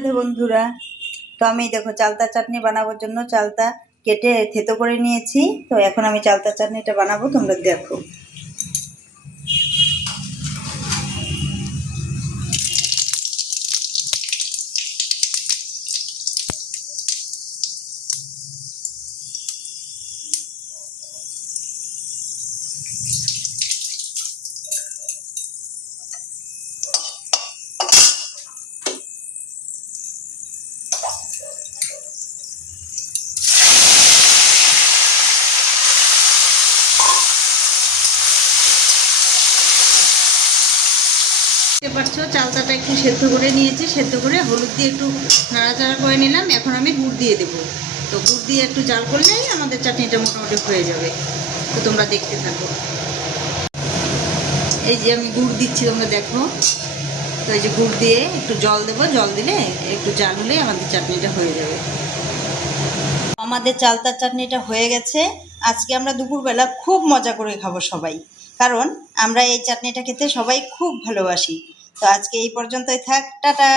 রাধে বন্ধুরা। তো আমি দেখো চালতা চাটনি বানাবার জন্য চালতা কেটে থেতো করে নিয়েছি। তো এখন আমি চালতা চাটনিটা বানাবো, তোমরা দেখো। দেখতে পাচ্ছ চালতাটা একটু সেদ্ধ করে নিয়েছি, সেদ্ধ করে হলুদ দিয়ে একটু নাড়াচাড়া করে নিলাম। এখন আমি গুড় দিয়ে দেবো। তো গুড় দিয়ে একটু জাল করলেই আমাদের চাটনিটা মোটামুটি হয়ে যাবে। তো তোমরা দেখতে থাকো। এই যে আমি গুড় দিচ্ছি, তোমরা দেখো। তো এই যে গুড় দিয়ে একটু জল দেবো, জল দিলে একটু জাল হলে আমাদের চাটনিটা হয়ে যাবে। আমাদের চালতার চাটনিটা হয়ে গেছে। আজকে আমরা দুপুরবেলা খুব মজা করে খাবো সবাই, কারণ আমরা এই চাটনিটা খেতে সবাই খুব ভালোবাসি। তো আজকে এই পর্যন্তই থাক, টাটা।